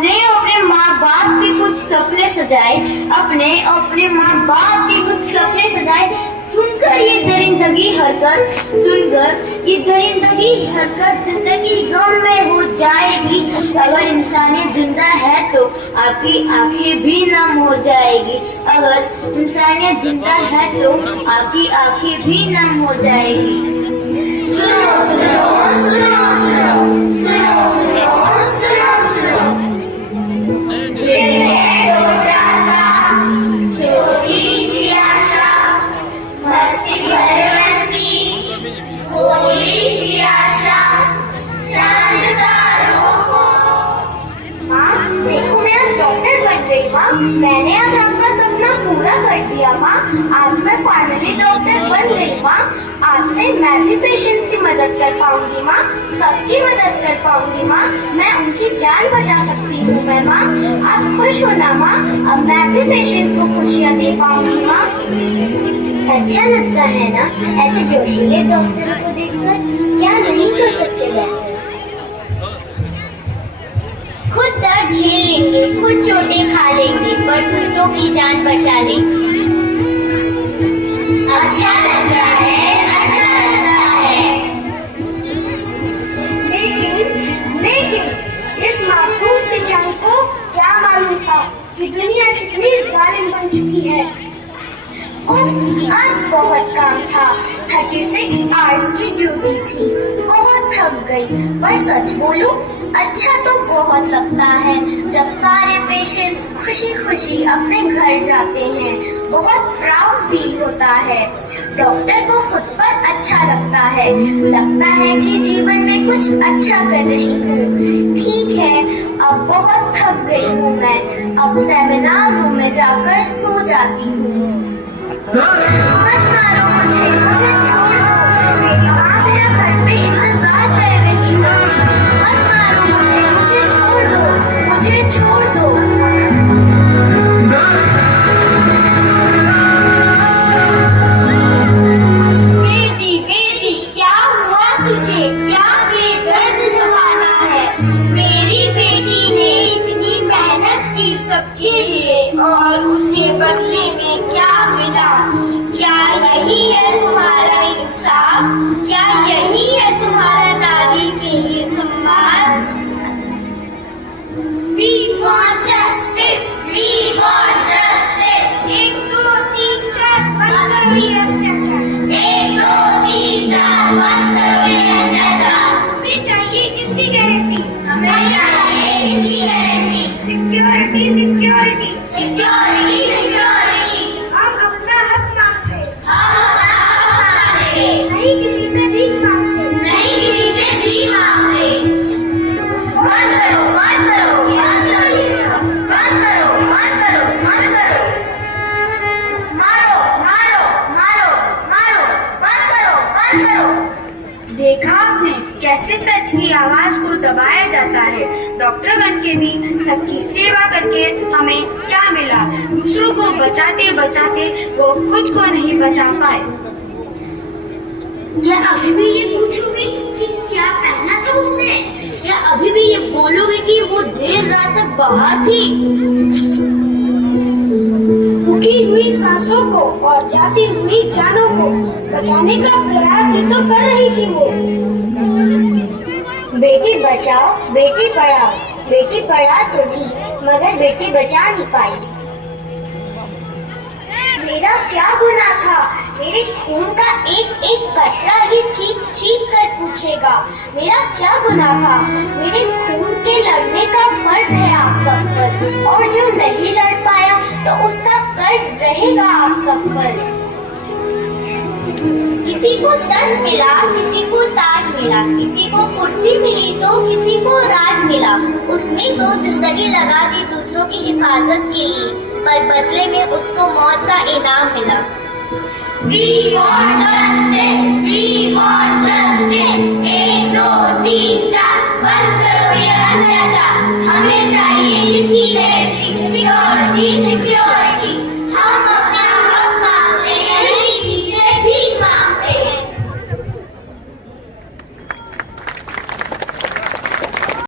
अपने अपने माँ बाप के कुछ सपने सजाए, अपने माँ बाप के कुछ सपने सजाए। सुनकर ये दरिंदगी हरकत जिंदगी गम में हो जाएगी। अगर इंसानियत जिंदा है तो आपकी आंखें भी नम हो जाएगी। अगर इंसानियत जिंदा है तो आपकी आंखें भी नम हो जाएगी। सुनो सुनो सुनो सुनो सुनो सुनो सुनो सुनो, दिल है छोटा सा, छोटी सी आशा, मस्ती भरती भोली सी आशा, चांद तारों को। माँ देखो, मैं आज डॉक्टर बन गई। माँ मैंने आज आपका सपना पूरा कर दिया। माँ आज मैं फाइनली डॉक्टर बन गई। माँ आज से मैं भी पेशेंट्स की मदद कर पाऊंगी। माँ सबकी मदद कर पाऊंगी। माँ मैं उनकी जान बचा सकती हूँ। मैं माँ आप खुश हो ना माँ? अब मैं भी पेशेंट्स को खुशियाँ दे पाऊंगी। माँ अच्छा लगता है ना ऐसे जोशीले डॉक्टर को देखकर? क्या नहीं कर सकते डॉक्टर? खुद दर्द झेल लेंगे, खुद चोटें खा लेंगे, पर दूसरों की जान बचा लेंगे। अच्छा लगता है, अच्छा लगता है। लेकिन इस मासूम सी जान को क्या मालूम था कि दुनिया कितनी जालिम बन चुकी है। उफ, आज बहुत काम था। 36 आवर्स की ड्यूटी थी। बहुत थक गई, पर सच बोलूं अच्छा तो बहुत लगता है जब सारे पेशेंट्स खुशी खुशी अपने घर जाते हैं। बहुत प्राउड फील होता है। डॉक्टर को खुद पर अच्छा लगता है कि जीवन में कुछ अच्छा कर रही हूँ। ठीक है, अब बहुत थक गई हूँ मैं, अब सेमिनार रूम में जाकर सो जाती हूँ। मत मारो मुझे छोड़ दो। मेरी माँ मेरा घर पे इंतजार कर रही होगी। मत मारो मुझे छोड़ दो, मुझे छोड़ दो। बेटी क्या हुआ तुझे? क्या बेदर्द जमाना है? मेरी बेटी ने इतनी मेहनत की सबके लिए और उसे बदले में क्या मिला? क्या यही है तुम्हारा इंसाफ? क्या यही है तुम्हारा नारी के लिए सम्मान? We want justice, we want justice। 1 2 3 4 बंद करो ये अत्याचार। 1 2 3 4 बंद करो ये अत्याचार। हमें चाहिए किसकी गारंटी? हमें चाहिए किसकी guarantee? Security security security security. हम अपना हक मांगते, नहीं किसी से भीख मांगते, नहीं किसी से भीख मांगते। बंद करो बंद करो बंद करो बंद करो बंद करो बंद करो। मारो मारो मारो मारो, बंद करो बंद करो। देखा आपने कैसे सच की आवाज को दबाया जाता है। डॉक्टर बनके भी सबकी सेवा करके हमें क्या मिला? दूसरों को बचाते बचाते वो खुद को नहीं बचा पाए। क्या अभी भी ये पूछोगे कि क्या पहना था उसने? क्या अभी भी ये बोलोगे कि वो देर रात तक बाहर थी? रुकी हुई सांसों को और जाती हुई जानों को बचाने का प्रयास ही तो कर रही थी वो। बेटी बचाओ बेटी पढ़ाओ, बेटी पढ़ा तो ली मगर बेटी बचा नहीं पाई। मेरा क्या गुनाह था? मेरे खून का एक एक कतरा ये चीख चीख कर पूछेगा। मेरा क्या गुनाह था? मेरे खून के लड़ने का फर्ज है आप सब पर, और जो नहीं लड़ पाया तो उसका कर्ज रहेगा आप सब पर। किसी को तन मिला, किसी को ताज मिला, किसी को कुर्सी मिली तो किसी को राज मिला। उसने तो जिंदगी लगा दी दूसरों की हिफाजत के लिए, पर बदले में उसको मौत का इनाम मिला। We want justice, we want justice। 1 2 3 4 बंद करो ये अत्याचार। हमें चाहिए किसी गारंटी, सिक्योरिटी सिक्योरिटी।